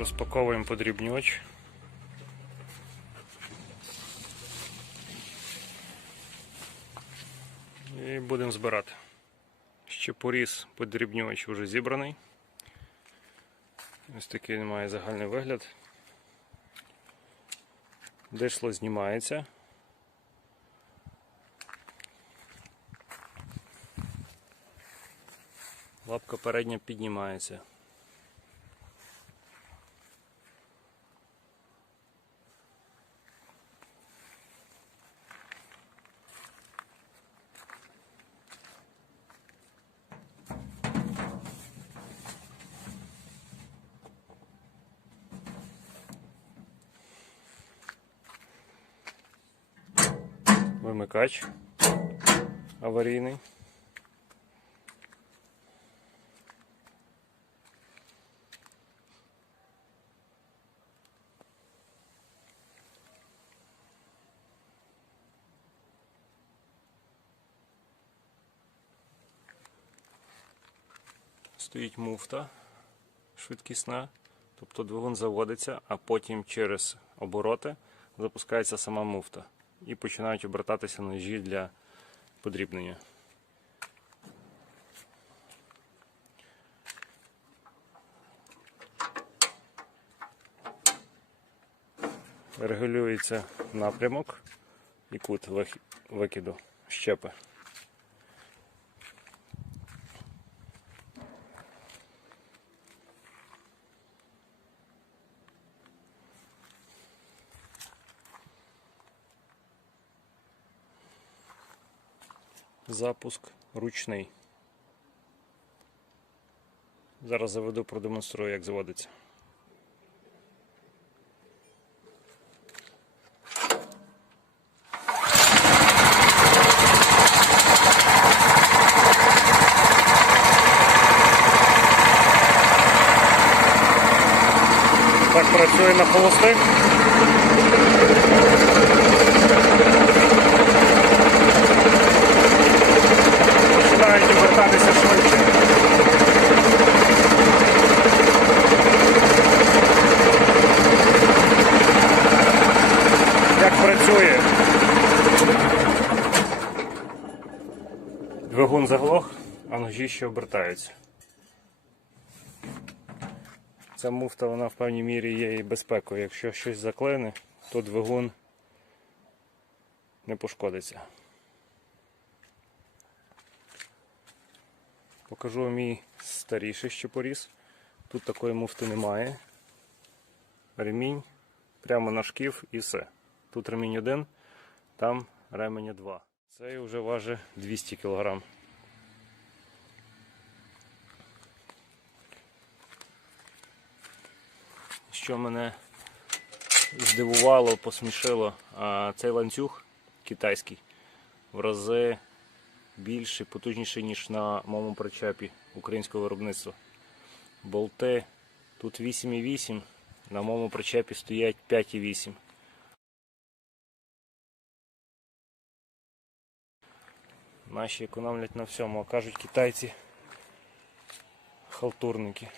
Розпаковуємо подрібнювач. І будемо збирати. Ще поріз подрібнювач вже зібраний. Ось такий має загальний вигляд. Дишло знімається. Лапка передня піднімається. Вимикач аварійний. Стоїть муфта швидкісна, тобто двигун заводиться, а потім через обороти запускається сама муфта і починають обертатися ножі для подрібнення. Регулюється напрямок і кут викиду щепи. Запуск ручний. Зараз заведу, продемонструю, як заводиться. Так працює на холостих. Починають обертатися швидше. Як працює? Двигун заглох, а ножі ще обертаються. Ця муфта вона в певній мірі є і безпекою. Якщо щось заклине, то двигун не пошкодиться. Покажу мій старіший щепоріз. Тут такої муфти немає. Ремінь прямо на шків і все. Тут ремінь один, там ремені два. Цей вже важить 200 кг. Що мене здивувало, посмішило, цей ланцюг китайський в рази більший, потужніший, ніж на моєму причепі українського виробництва. Болти тут 8,8, на моєму причепі стоять 5,8. Наші економлять на всьому, а кажуть китайці халтурники.